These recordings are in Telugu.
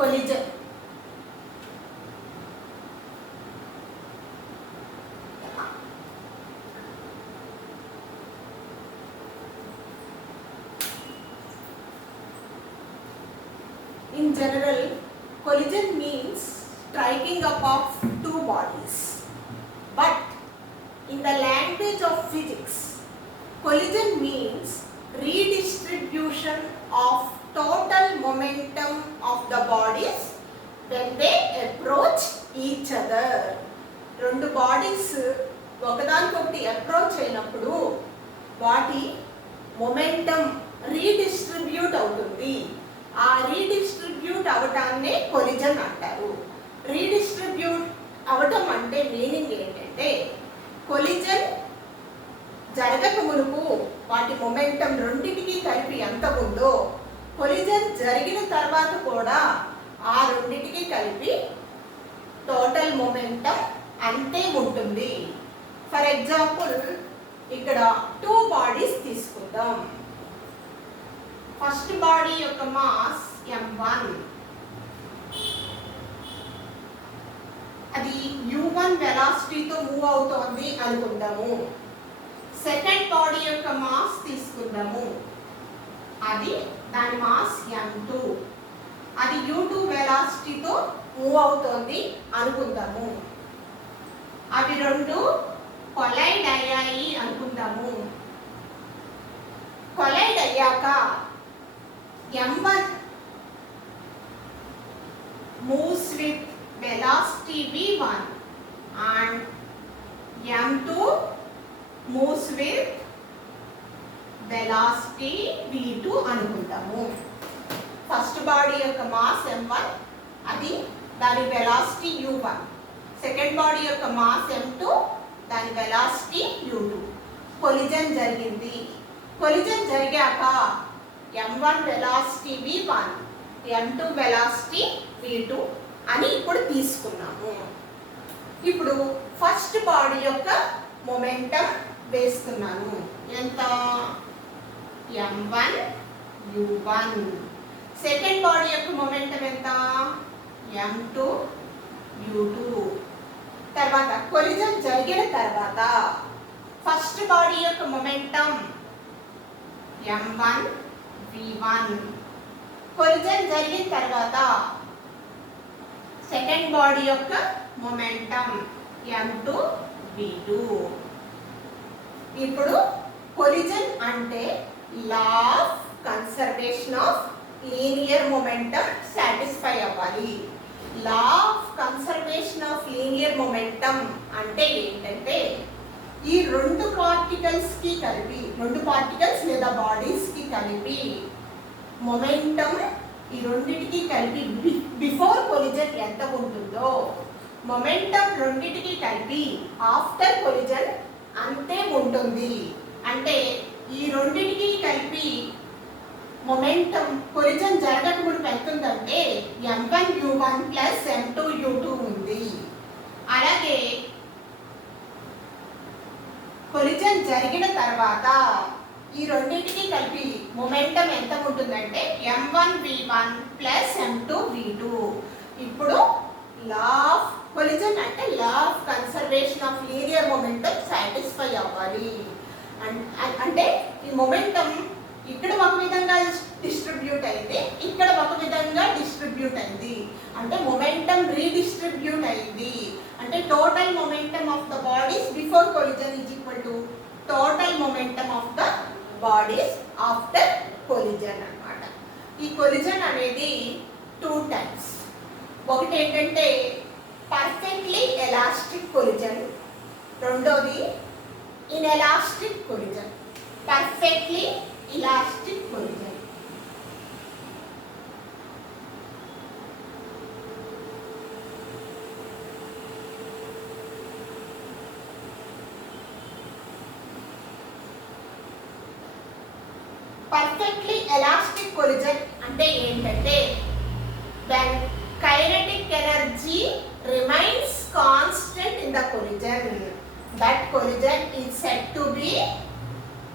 collision. In general, collision means striking up of two bodies. But in the language of physics, collision means redistribution of total momentum of the bodies when they approach each other. రెండు బాడీస్ ఒకదానికొకటి అప్రోచ్ అయినప్పుడు వాటి మొమెంటం రీడిస్ట్రిబ్యూట్ అవుతుంది. ఆ రీడిస్ట్రిబ్యూట్ అవటాన్నే కొలిజన్ అంటారు. రీడిస్ట్రిబ్యూట్ అవటం అంటే మీనింగ్ ఏంటంటే కొలిజన్ జరగక మునుపు వాటి మొమెంటం రెండింటికి కలిపి ఎంత ఉందో కొలిజన్ జరిగిన తర్వాత కూడా ఆ రెండింటికి కలిపి టోటల్ మొమెంటం అంతే ఉంటుంది. ఫర్ ఎగ్జాంపుల్ ఇక్కడ టూ బాడీస్ తీసుకుందాం. ఫస్ట్ బాడీ యొక్క మాస్ m1, అది u1 వెలాసిటీతో మూవ్ అవుతోంది అనుకుందాము. సెకండ్ బాడీ యొక్క మాస్ తీసుకుందాము, అది దాని మాస్ m2, అది u2 వెలాసిటీతో మూవ్ అవుతోంది అనుకుందాము. అవి రెండు కొలైడ్ అయ్యాయి అనుకుందాము. కొలైడ్ అయ్యాక m1 moves with velocity v1 and m2 moves with velocity v2 అనుకుందాము. ఫస్ట్ బాడీ యొక్క మాస్ m1, అది దాని వెలాసిటీ u1. సెకండ్ బాడీ యొక్క మాస్ m2, దాని వెలాసిటీ u2. కొలిజన్ జరిగింది. కొలిజన్ జరిగాక m1 velocity v1, m2 velocity v2 అని ఇప్పుడు తీసుకున్నాము. ఇప్పుడు ఫస్ట్ బాడీ యొక్క మొమెంటం వేస్తున్నాను. ఎంత? m1 u1. సెకండ్ బాడీ యొక్క మొమెంటం ఎంత? m2 u2. తర్వాత కొలిజన్ జరిగిన తర్వాత ఫస్ట్ బాడీ యొక్క మొమెంటం m1 v1. కొలిజన్ జరిగిన తర్వాత సెకండ్ బాడీ యొక్క మొమెంటం m2 v2. ఇప్పుడు కొలిజన్ అంటే law of conservation of linear momentum satisfy అవ్వాలి. Law of conservation of linear momentum అంటే ఏంటంటే ఈ రెండు పార్టికల్స్ కి కలిపి, రెండు పార్టికల్స్ లేదా బాడీస్ కి కలిపి మొమెంటం ఈ రెండిటికి కలిపి బిఫోర్ కొలిజన్ ఎంత ఉంటుందో మొమెంటం రెండిటికి కలిపి ఆఫ్టర్ కొలిజన్ అంతే ఉంటుంది. అంటే ఈ రెండిటికి కలిపి మొమెంటం కొలిజన్ జరగక ముందు ఎంత ఉందంటే m1 u1 plus m2 u2 ఉంది. అలాగే కొలిజన్ జరిగిన తర్వాత ఈ రెండింటికి కలిపి మొమెంటం ఎంత ఉంటుందంటే m1 v1 plus m2 v2. ఇప్పుడు లా ఆఫ్ కొలిజన్ అంటే law of conservation of linear momentum satisfy అవ్వాలి. అంటే ఈ మొమెంటం ఇక్కడ ఒక విధంగా డిస్ట్రిబ్యూట్ అయితే ఇక్కడ ఒక విధంగా డిస్ట్రిబ్యూట్ అయింది. అంటే మొమెంటం రీడిస్ట్రిబ్యూట్ అయింది. అంటే total momentum of the bodies before collision is equal to total momentum of the bodies after collision అన్నమాట. ఈ కొలిజన్ అనేది టూ టైప్స్. ఒకటి ఏంటంటే పర్ఫెక్ట్లీ ఎలాస్టిక్ కొలిజన్, రెండోది inelastic collision. Perfectly elastic collision perfectly elastic collision అంటే ఏంటంటే when kinetic energy remains constant in the collision, that collision is said to be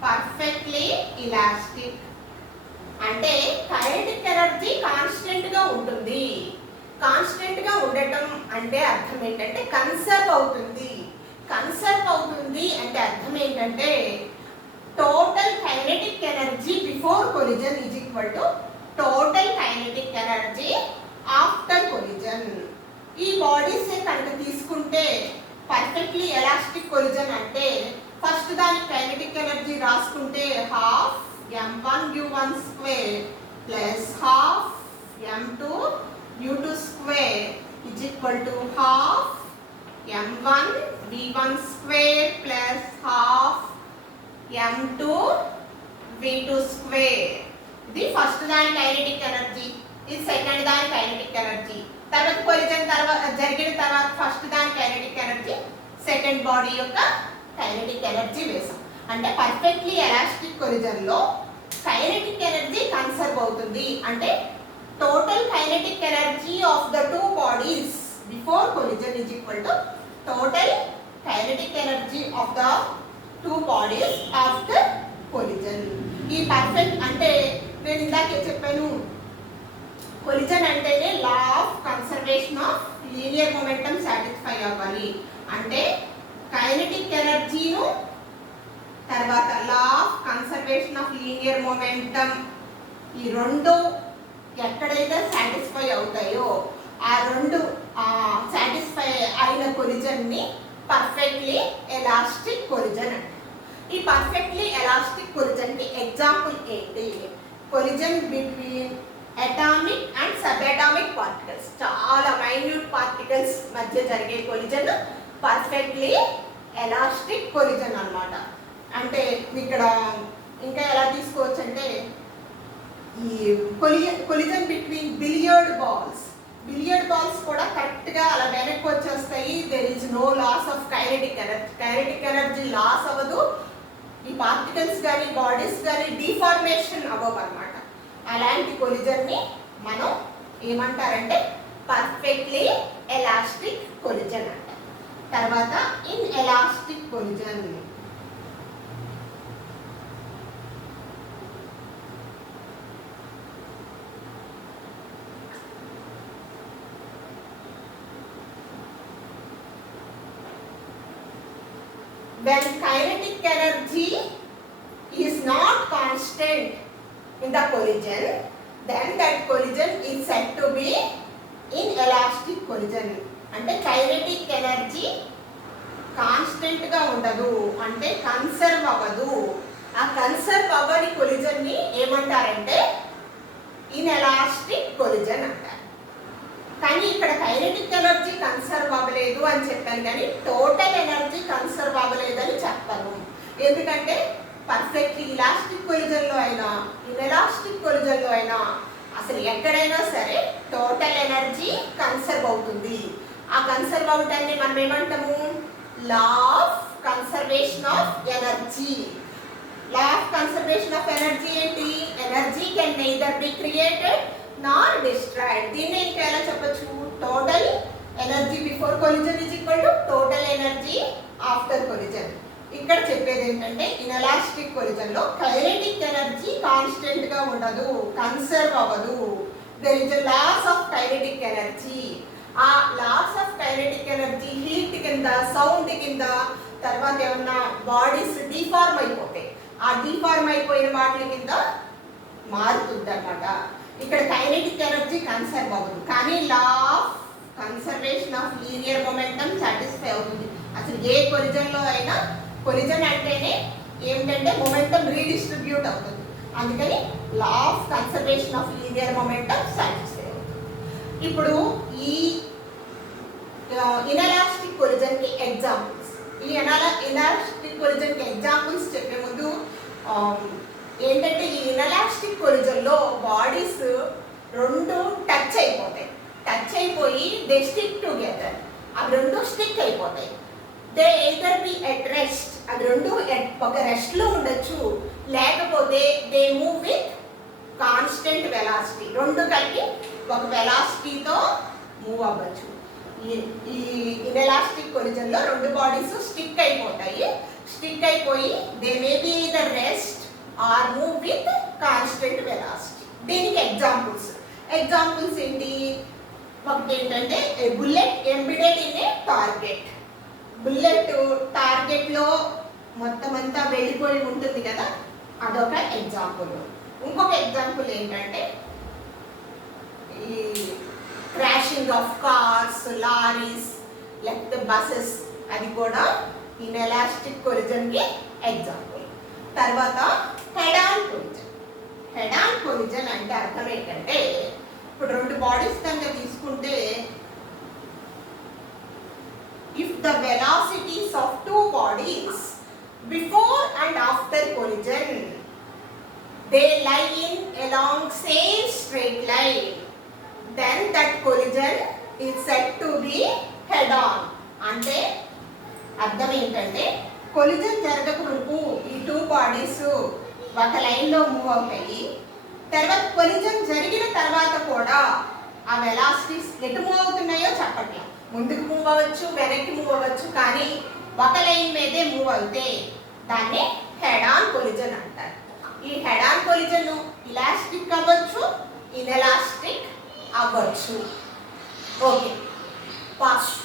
perfectly elastic. అంటే కైనెటిక్ ఎనర్జీ కాన్స్టెంట్ గా ఉంటుంది అంటే అర్థం ఏంటంటే కన్సర్వ్ అవుతుంది. కన్సర్వ్ అవుతుంది అంటే అర్థం ఏంటంటే total kinetic energy before collision is equal to total kinetic energy after collision. ఈ బాడీస్ కనుక తీసుకుంటే పర్ఫెక్ట్లీ ఎలాస్టిక్ కొలిజన్ అంటే ఫస్ట్ దానికి కైనెటిక్ ఎనర్జీ రాసుకుంటే half m1u1 square plus half m2u2 square is equal to half m1v1 square plus half m2v2 square. ఇది ఫస్ట్ దాని కైనెటిక్ ఎనర్జీ, ఇది సెకండ్ దాని కైనెటిక్ ఎనర్జీ. తర్వాత కొలిజన్ తర్వాత జరిగిన తర్వాత ఫస్ట్ దాని కైనెటిక్ ఎనర్జీ, సెకండ్ బాడీ యొక్క కైనెటిక్ ఎనర్జీ వేసాం. అంటే పర్ఫెక్ట్లీ ఎలాస్టిక్ కొలిజన్ లో కైనెటిక్ ఎనర్జీ కన్సర్వ్ అవుతుంది. అంటే total kinetic energy of the two bodies before collision is equal to total kinetic energy of the two bodies after collision. ఈ పర్ఫెక్ట్ అంటే నేను ఇందాకే చెప్పాను, కొలిజన్ అంటేనే లా of conservation of linear momentum satisfy అవ్వాలి. అంటే కైనెటిక్ ఎనర్జీను తర్వాత లా of conservation of linear momentum ఈ రెండు ఎక్కడైతే సాటిస్ఫై అవుతాయో ఆ రెండు సాటిస్ఫై అయిన కొలిజన్ని పర్ఫెక్ట్లీ ఎలాస్టిక్ కొలిజన్ అంటే. ఈ పర్ఫెక్ట్లీ ఎలాస్టిక్ కొలిజన్కి ఎగ్జాంపుల్ ఏంటి? Collision between atomic and sub atomic particles, చాలా మైన్యూట్ పార్టికల్స్ మధ్య జరిగే కొలిజన్ పర్ఫెక్ట్లీ ఎలాస్టిక్ కొలిజన్ అన్నమాట. అంటే ఇక్కడ ఇంకా ఎలా తీసుకోవచ్చు అంటే ఈ కొలిజన్ బిట్వీన్ బిలియర్డ్ బాల్స్ కూడా కరెక్ట్గా అలా వెనక్కి వచ్చేస్తాయి. There is no loss of kinetic energy loss అవ్వదు. ఈ పార్టికల్స్ కానీ బాడీస్ కానీ డిఫార్మేషన్ అవ్వవు అనమాట. అలాంటి కొలిజన్ని మనం ఏమంటారంటే పర్ఫెక్ట్లీ ఎలాస్టిక్ కొలిజన్ అంటారు. తర్వాత in elastic collision, when kinetic energy is not constant in the collision, then that collision is said to be inelastic collision. అంటే కైనెటిక్ ఎనర్జీ కాన్స్టెంట్ గా ఉండదు, అంటే కన్సర్వ్ అవ్వదు. ఆ కన్సర్వ్ అవ్వని కొలిజన్ ని ఏమంటారంటే ఇన్ఎలాస్టిక్ కొలిజన్ అంటారు. కానీ ఇక్కడ కైనెటిక్ ఎనర్జీ కన్సర్వ్ అవ్వలేదు అని చెప్పాను, కానీ టోటల్ ఎనర్జీ కన్సర్వ్ అవ్వలేదని చెప్పను. ఎందుకంటే పర్ఫెక్ట్లీ ఇలాస్టిక్ కొలిజన్ లో అయినా ఇన్ఎలాస్టిక్ కొలిజన్ లో అయినా అసలు ఎక్కడైనా సరే టోటల్ ఎనర్జీ కన్సర్వ్ అవుతుంది. ఆ కన్సర్వ్ అవటాన్ని మనం ఏమంటాము? Law of conservation of energy. Law of conservation of energy ఏంటి? Energy can neither be created nor destroyed. దీన్ని ఇంకా ఎలా చెప్పచ్చు? Total energy before collision is equal to total energy after collision. ఇక్కడ చెప్పేది ఏంటంటే ఇన్ఎలాస్టిక్ కొలిజన్ లో కైనెటిక్ ఎనర్జీ కాన్స్టెంట్ గా ఉండదు, కన్సర్వ్ అవ్వదు. There is a loss of kinetic energy. ఆ loss of kinetic energy heat కింద, సౌండ్ కింద, తర్వాత ఏమన్నా బాడీస్ డిఫార్మ్ అయిపోతాయి, ఆ డిఫార్మ్ అయిపోయిన వాటి కింద మారుతుంది అన్నమాట. ఇక్కడ కైనెటిక్ ఎనర్జీ కన్సర్వ్ అవ్వదు, కానీ లా of conservation of linear momentum satisfy అవుతుంది. అసలు ఏ కొలిజన్ లో అయినా, కొలిజన్ అంటేనే ఏమిటంటే మొమెంటం రీడిస్ట్రిబ్యూట్ అవుతుంది, అందుకని law of conservation of linear momentum satisfy అవుతుంది. ఇప్పుడు ఈ ఇన్ఎలాస్టిక్ కొలిజన్ కి ఎగ్జాంపుల్స్, ఈ ఇన్ఎలాస్టిక్ కొలిజన్ కి ఎగ్జాంపుల్స్ చెప్పే ముందు ఏంటంటే ఈ ఇన్ఎలాస్టిక్ కొలిజన్ లో బాడీస్ రెండు టచ్ అయిపోయి దే స్టిక్ టుగెదర్. అవి రెండు స్టిక్ అయిపోతాయి. They either be at rest, అవి రెండు ఒక రెస్ట్ లో ఉండొచ్చు, లేకపోతే they move with constant velocity. రెండు కలిపి ఒక వెలాసిటీతో మూవ్ అవ్వచ్చు. ఈ ఇన్ఎలాస్టిక్ కొలిజన్ లో రెండు బాడీస్ స్టిక్ అయిపోయి they may be either rest or move with constant velocity. దీనికి ఎగ్జాంపుల్స్ ఏంటి? ఒకటి ఏంటంటే bullet embedded in a target. Bullet టార్గెట్లో మొత్తం అంతా వెళ్ళిపోయి ఉంటుంది కదా, అదొక ఎగ్జాంపుల్. ఇంకొక ఎగ్జాంపుల్ ఏంటంటే ఈ క్రాషింగ్ ఆఫ్ కార్స్, లారీస్ లేకపోతే బసెస్, అది కూడా ఇన్ఎలాస్టిక్ కొలిజన్కి ఎగ్జాంపుల్. తర్వాత head on collision. Head on collision అంటే అర్థం ఏంటంటే, ఇప్పుడు రెండు బాడీస్ కనుక తీసుకుంటే, if the velocities of two bodies before and after collision they లై in along same straight line, then that collision is said to be head on. అంటే అర్థం ఏంటంటే, కొలిజన్ జరగక మునుపు ఈ టూ బాడీస్ ఒక లైన్లో మూవ్ అవుతాయి. తర్వాత కొలిజన్ జరిగిన తర్వాత కూడా ఆ వెలాసిటీస్ ఎటు మూవ్ అవుతున్నాయో చెప్పట్లేదు. ముందుకు మూవ్ అవ్వచ్చు, వెనక్కి మూవ్ అవ్వచ్చు, కానీ ఒక లైన్ మీదే మూవ్ అవుతే దాన్ని హెడ్ ఆన్ కొలిజన్ అంటారు. ఈ హెడ్ ఆన్ కొలిజన్ ఇలాస్టిక్ అవ్వచ్చు, ఇన్ఎలాస్టిక్ అవ్వచ్చు. Okay, fast.